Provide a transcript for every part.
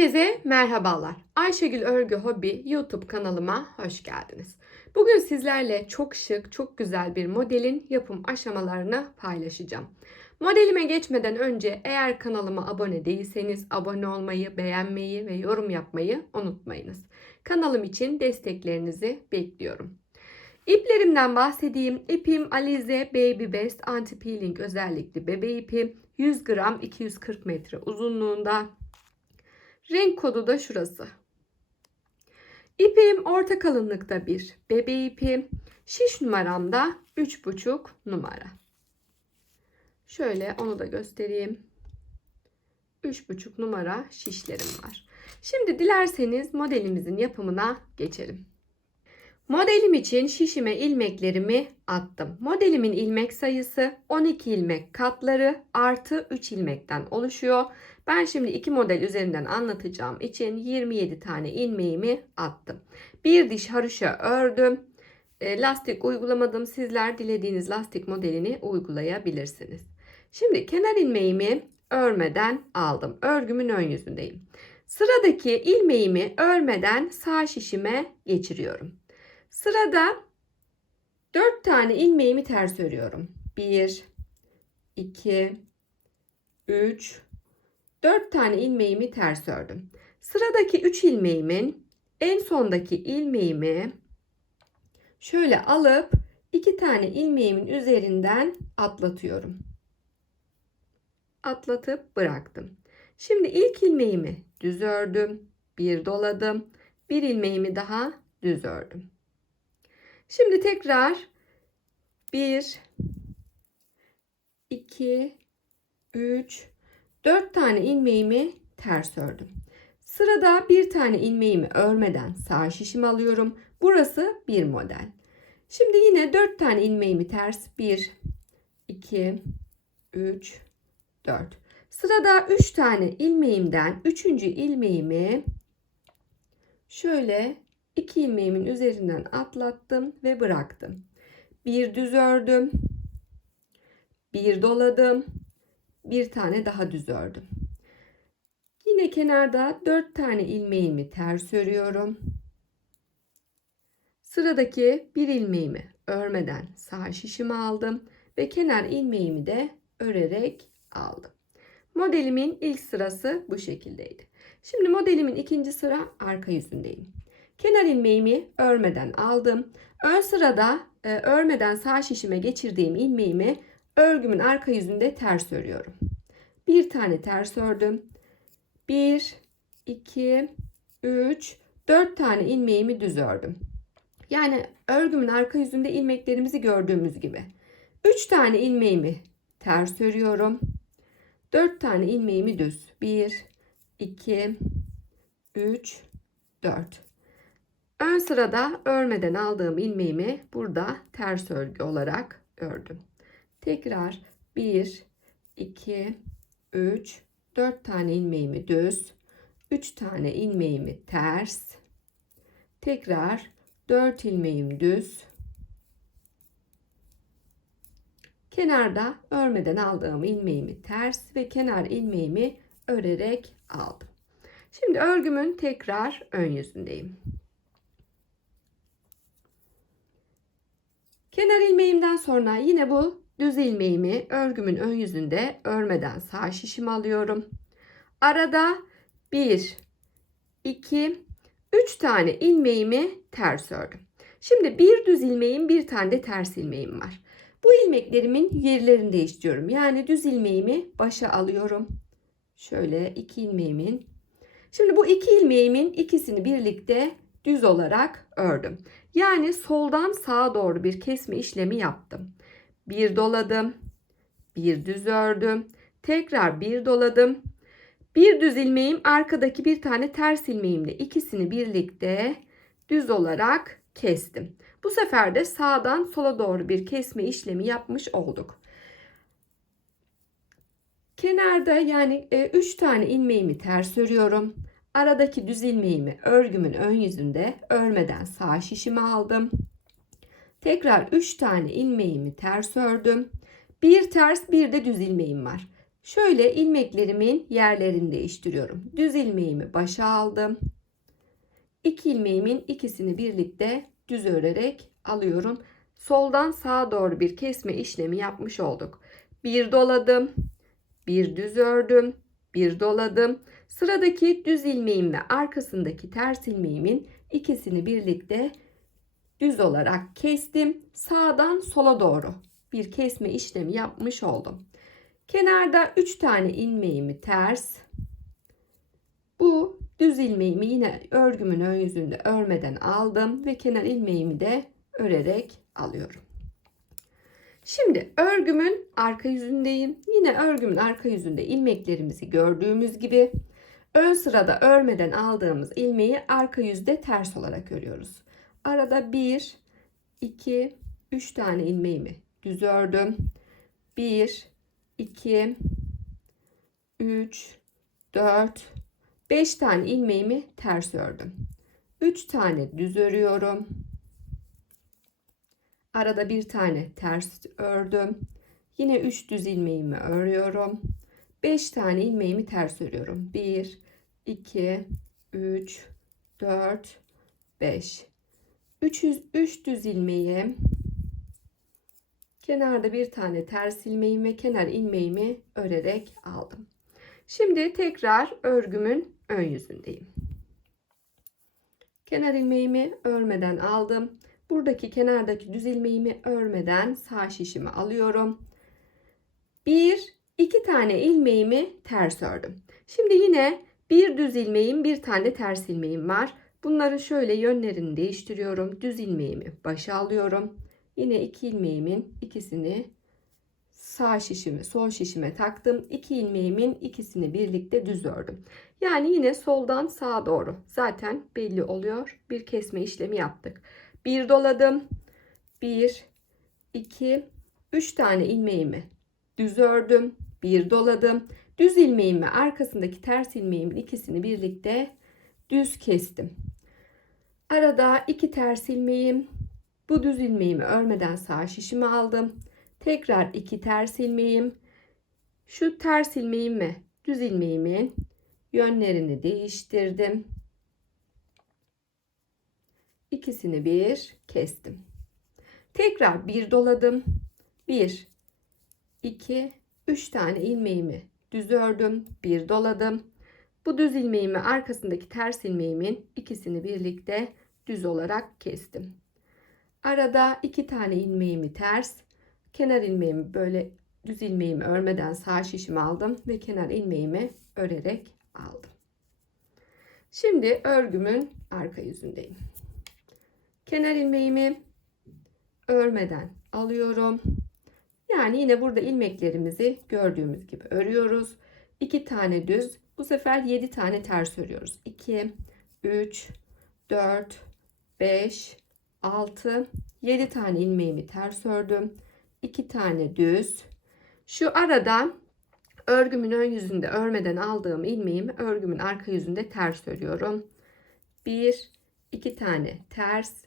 Herkese merhabalar. Ayşegül Örgü Hobi YouTube kanalıma hoş geldiniz. Bugün sizlerle çok şık, çok güzel bir modelin yapım aşamalarını paylaşacağım. Modelime geçmeden önce eğer kanalıma abone değilseniz abone olmayı, beğenmeyi ve yorum yapmayı unutmayınız. Kanalım için desteklerinizi bekliyorum. İplerimden bahsedeyim. İpim Alize Baby Best Anti Peeling özellikli bebe ipi. 100 gram 240 metre uzunluğunda. Renk kodu da şurası. İpim orta kalınlıkta bir bebe ipi. Şiş numaram da 3,5 numara. Şöyle onu da göstereyim. 3,5 numara şişlerim var. Şimdi dilerseniz modelimizin yapımına geçelim. Modelim için şişime ilmeklerimi attım. Modelimin ilmek sayısı 12 ilmek katları artı 3 ilmekten oluşuyor. Ben şimdi iki model üzerinden anlatacağım için 27 tane ilmeğimi attım. Bir diş haroşa ördüm. E, lastik uygulamadım. Sizler dilediğiniz lastik modelini uygulayabilirsiniz. Şimdi kenar ilmeğimi örmeden aldım. Örgümün ön yüzündeyim. Sıradaki ilmeğimi örmeden sağ şişime geçiriyorum. Sırada 4 tane ilmeğimi ters örüyorum. 1 2 3 4 tane ilmeğimi ters ördüm. Sıradaki 3 ilmeğimin en sondaki ilmeğimi şöyle alıp 2 tane ilmeğimin üzerinden atlatıyorum. Atlatıp bıraktım. Şimdi ilk ilmeğimi düz ördüm, bir doladım, bir ilmeğimi daha düz ördüm. Şimdi tekrar 1 2 3 4 tane ilmeğimi ters ördüm. Sırada bir tane ilmeğimi örmeden sağ şişimi alıyorum. Burası bir model. Şimdi yine 4 tane ilmeğimi ters 1 2 3 4. Sırada 3 tane ilmeğimden 3. ilmeğimi şöyle 2 ilmeğimin üzerinden atlattım ve bıraktım. Bir düz ördüm. Bir doladım. Bir tane daha düz ördüm. Yine kenarda 4 tane ilmeğimi ters örüyorum. Sıradaki bir ilmeğimi örmeden sağ şişimi aldım ve kenar ilmeğimi de örerek aldım. Modelimin ilk sırası bu şekildeydi. Şimdi modelimin ikinci sıra arka yüzündeyim. Kenar ilmeğimi örmeden aldım. Ön sırada e, örmeden sağ şişime geçirdiğim ilmeğimi örgümün arka yüzünde ters örüyorum. Bir tane ters ördüm. 1 2 3 4 tane ilmeğimi düz ördüm. Yani örgümün arka yüzünde ilmeklerimizi gördüğümüz gibi. 3 tane ilmeğimi ters örüyorum. 4 tane ilmeğimi düz. 1 2 3 4 Ön sırada örmeden aldığım ilmeğimi burada ters örgü olarak ördüm. Tekrar 1, 2, 3, 4 tane ilmeğimi düz, 3 tane ilmeğimi ters, tekrar 4 ilmeğim düz, kenarda örmeden aldığım ilmeğimi ters ve kenar ilmeğimi örerek aldım. Şimdi örgümün tekrar ön yüzündeyim. Kenar ilmeğimden sonra yine bu düz ilmeğimi örgümün ön yüzünde örmeden sağ şişimi alıyorum. Arada 1, 2, 3 tane ilmeğimi ters ördüm. Şimdi bir düz ilmeğim bir tane de ters ilmeğim var. Bu ilmeklerimin yerlerini değiştiriyorum. Yani düz ilmeğimi başa alıyorum. Şöyle iki ilmeğimin. Şimdi bu iki ilmeğimin ikisini birlikte düz olarak ördüm. Yani soldan sağa doğru bir kesme işlemi yaptım. Bir doladım, bir düz ördüm, tekrar bir doladım. Bir düz ilmeğim arkadaki bir tane ters ilmeğimle ikisini birlikte düz olarak kestim. Bu sefer de sağdan sola doğru bir kesme işlemi yapmış olduk. Kenarda yani 3 e, tane ilmeğimi ters örüyorum. Aradaki düz ilmeğimi örgümün ön yüzünde örmeden sağ şişimi aldım. Tekrar 3 tane ilmeğimi ters ördüm. Bir ters bir de düz ilmeğim var. Şöyle ilmeklerimin yerlerini değiştiriyorum. Düz ilmeğimi başa aldım. İki ilmeğimin ikisini birlikte düz örerek alıyorum. Soldan sağa doğru bir kesme işlemi yapmış olduk. Bir doladım, bir düz ördüm, bir doladım. Sıradaki düz ilmeğim ve arkasındaki ters ilmeğimin ikisini birlikte düz olarak kestim. Sağdan sola doğru bir kesme işlemi yapmış oldum. Kenarda 3 tane ilmeğimi ters. Bu düz ilmeğimi yine örgümün ön yüzünde örmeden aldım ve kenar ilmeğimi de örerek alıyorum. Şimdi örgümün arka yüzündeyim. Yine örgümün arka yüzünde ilmeklerimizi gördüğümüz gibi ön sırada örmeden aldığımız ilmeği arka yüzde ters olarak örüyoruz. Arada 1, 2, 3 tane ilmeğimi düz ördüm. 1, 2, 3, 4, 5 tane ilmeğimi ters ördüm. 3 tane düz örüyorum. Arada bir tane ters ördüm. Yine 3 düz ilmeğimi örüyorum. 5 tane ilmeğimi ters örüyorum. 1, 2, 3, 4, 5. 3, 3 düz ilmeği kenarda bir tane ters ilmeğimi ve kenar ilmeğimi örerek aldım. Şimdi tekrar örgümün ön yüzündeyim. Kenar ilmeğimi örmeden aldım. Buradaki kenardaki düz ilmeğimi örmeden sağ şişimi alıyorum. Bir, iki tane ilmeğimi ters ördüm. Şimdi yine bir düz ilmeğim, bir tane ters ilmeğim var. Bunları şöyle yönlerini değiştiriyorum. Düz ilmeğimi başa alıyorum. Yine iki ilmeğimin ikisini sağ şişimi sol şişime taktım. İki ilmeğimin ikisini birlikte düz ördüm. Yani yine soldan sağa doğru zaten belli oluyor. Bir kesme işlemi yaptık. Bir doladım. Bir, iki, üç tane ilmeğimi düz ördüm. Bir doladım. Düz ilmeğimi arkasındaki ters ilmeğimin ikisini birlikte düz kestim. Arada iki ters ilmeğim. Bu düz ilmeğimi örmeden sağ şişimi aldım. Tekrar iki ters ilmeğim. Şu ters ilmeğimi düz ilmeğimin yönlerini değiştirdim. İkisini bir kestim. Tekrar bir doladım. Bir, iki, üç tane ilmeğimi düz ördüm. Bir doladım. Bu düz ilmeğimi arkasındaki ters ilmeğimin ikisini birlikte düz olarak kestim. Arada iki tane ilmeğimi ters, kenar ilmeğimi böyle düz ilmeğimi örmeden sağ şişimi aldım ve kenar ilmeğimi örerek aldım. Şimdi örgümün arka yüzündeyim. Kenar ilmeğimi örmeden alıyorum. Yani yine burada ilmeklerimizi gördüğümüz gibi örüyoruz. 2 tane düz. Bu sefer 7 tane ters örüyoruz. 2, 3, 4, 5, 6, 7 tane ilmeğimi ters ördüm. 2 tane düz. Şu arada örgümün ön yüzünde örmeden aldığım ilmeğimi örgümün arka yüzünde ters örüyorum. 1, 2 tane ters,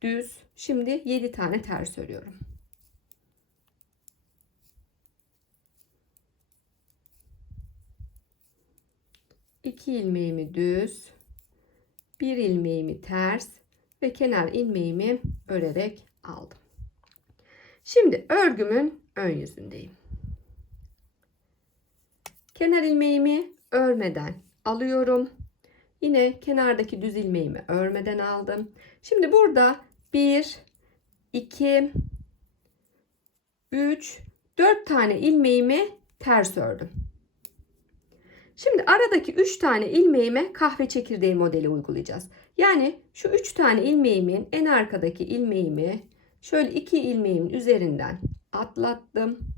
düz. Şimdi 7 tane ters örüyorum. İki ilmeğimi düz, bir ilmeğimi ters ve kenar ilmeğimi örerek aldım. Şimdi örgümün ön yüzündeyim. Kenar ilmeğimi örmeden alıyorum. Yine kenardaki düz ilmeğimi örmeden aldım. Şimdi burada 1, 2, 3, 4 tane ilmeğimi ters ördüm. Şimdi aradaki 3 tane ilmeğime kahve çekirdeği modeli uygulayacağız. Yani şu 3 tane ilmeğimin en arkadaki ilmeğimi şöyle 2 ilmeğimin üzerinden atlattım.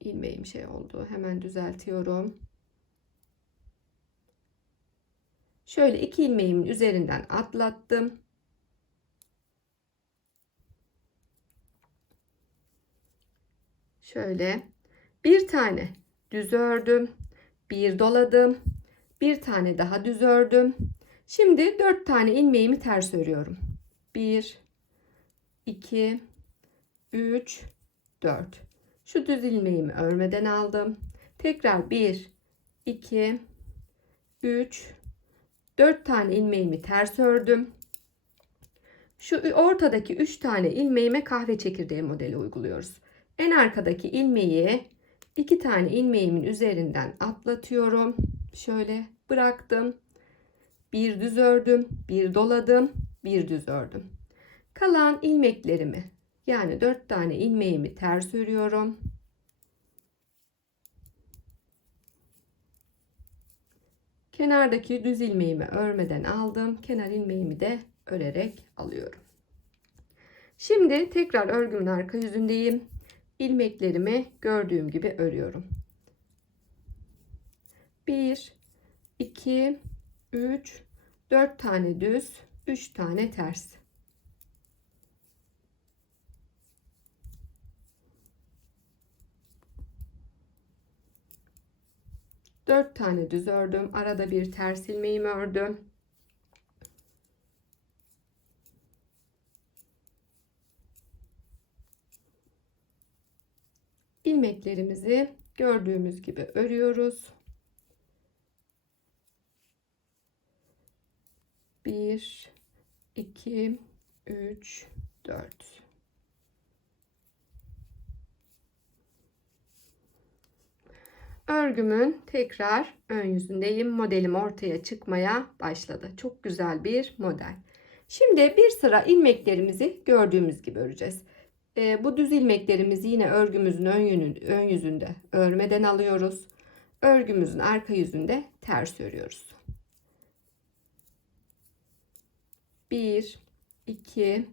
ilmeğim şey oldu. Hemen düzeltiyorum. Şöyle iki ilmeğimin üzerinden atlattım. Şöyle bir tane düz ördüm. Bir doladım. Bir tane daha düz ördüm. Şimdi dört tane ilmeğimi ters örüyorum. Bir, iki, 3, 4. Şu düz ilmeğimi örmeden aldım. Tekrar 1, 2, 3, 4 tane ilmeğimi ters ördüm. Şu ortadaki 3 tane ilmeğime kahve çekirdeği modeli uyguluyoruz. En arkadaki ilmeği 2 tane ilmeğimin üzerinden atlatıyorum. Şöyle bıraktım. Bir düz ördüm, bir doladım, bir düz ördüm. Kalan ilmeklerimi yani 4 tane ilmeğimi ters örüyorum. Kenardaki düz ilmeğimi örmeden aldım. Kenar ilmeğimi de örerek alıyorum. Şimdi tekrar örgümün arka yüzündeyim. İlmeklerimi gördüğüm gibi örüyorum. 1 2 3 4 tane düz, 3 tane ters. Dört tane düz ördüm. Arada bir ters ilmeğimi ördüm. İlmeklerimizi gördüğümüz gibi örüyoruz. 1 2 3 4 Örgümün tekrar ön yüzündeyim. Modelim ortaya çıkmaya başladı. Çok güzel bir model. Şimdi bir sıra ilmeklerimizi gördüğümüz gibi öreceğiz. E, bu düz ilmeklerimizi yine örgümüzün ön, yönü, ön yüzünde örmeden alıyoruz. Örgümüzün arka yüzünde ters örüyoruz. 1 2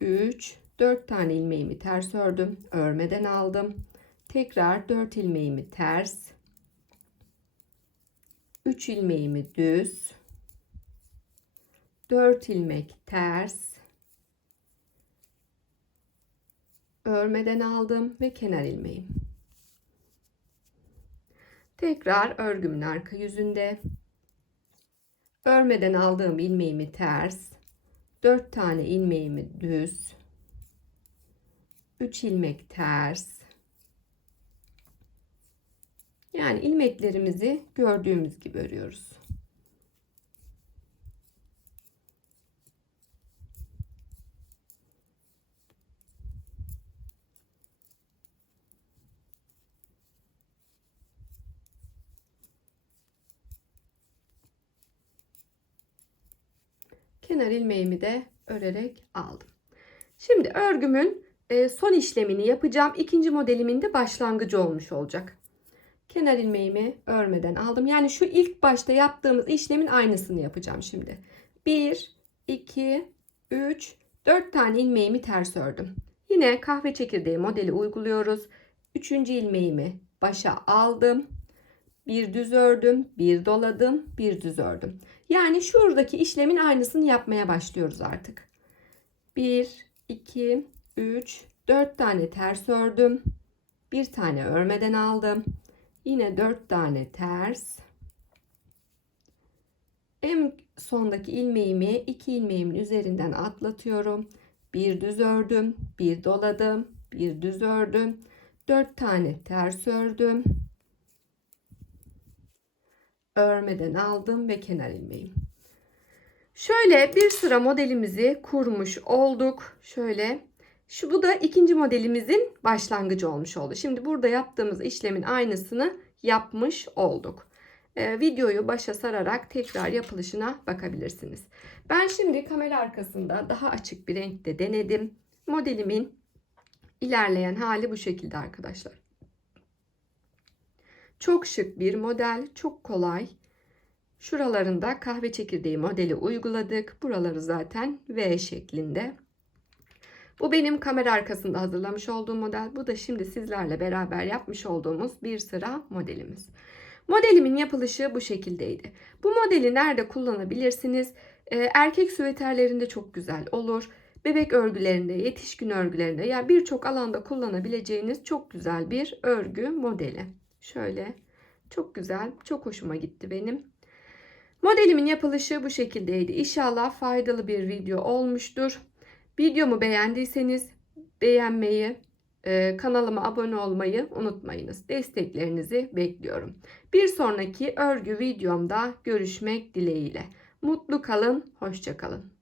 3 4 tane ilmeğimi ters ördüm. Örmeden aldım. Tekrar 4 ilmeğimi ters. 3 ilmeğimi düz. 4 ilmek ters. Örmeden aldım ve kenar ilmeğim. Tekrar örgümün arka yüzünde örmeden aldığım ilmeğimi ters, 4 tane ilmeğimi düz, 3 ilmek ters. Yani ilmeklerimizi gördüğümüz gibi örüyoruz. Kenar ilmeğimi de örerek aldım. Şimdi örgümün e, son işlemini yapacağım. İkinci modelimin de başlangıcı olmuş olacak. Kenar ilmeğimi örmeden aldım. Yani şu ilk başta yaptığımız işlemin aynısını yapacağım şimdi. 1, 2, 3, 4 tane ilmeğimi ters ördüm. Yine kahve çekirdeği modeli uyguluyoruz. Üçüncü ilmeğimi başa aldım. Bir düz ördüm, bir doladım, bir düz ördüm. Yani şuradaki işlemin aynısını yapmaya başlıyoruz artık. 1, 2, 3, 4 tane ters ördüm. Bir tane örmeden aldım. Yine 4 tane ters. En sondaki ilmeğimi iki ilmeğimin üzerinden atlatıyorum. Bir düz ördüm, bir doladım, bir düz ördüm. 4 tane ters ördüm örmeden aldım ve kenar ilmeğim. Şöyle bir sıra modelimizi kurmuş olduk. Şöyle şu bu da ikinci modelimizin başlangıcı olmuş oldu. Şimdi burada yaptığımız işlemin aynısını yapmış olduk. Ee, videoyu başa sararak tekrar yapılışına bakabilirsiniz. Ben şimdi kamera arkasında daha açık bir renkte denedim. Modelimin ilerleyen hali bu şekilde arkadaşlar. Çok şık bir model, çok kolay. Şuralarında kahve çekirdeği modeli uyguladık. Buraları zaten V şeklinde. Bu benim kamera arkasında hazırlamış olduğum model. Bu da şimdi sizlerle beraber yapmış olduğumuz bir sıra modelimiz. Modelimin yapılışı bu şekildeydi. Bu modeli nerede kullanabilirsiniz? Ee, erkek süveterlerinde çok güzel olur. Bebek örgülerinde, yetişkin örgülerinde yani birçok alanda kullanabileceğiniz çok güzel bir örgü modeli. Şöyle çok güzel, çok hoşuma gitti benim. Modelimin yapılışı bu şekildeydi. İnşallah faydalı bir video olmuştur. Videomu beğendiyseniz beğenmeyi, e, kanalıma abone olmayı unutmayınız. Desteklerinizi bekliyorum. Bir sonraki örgü videomda görüşmek dileğiyle. Mutlu kalın, hoşça kalın.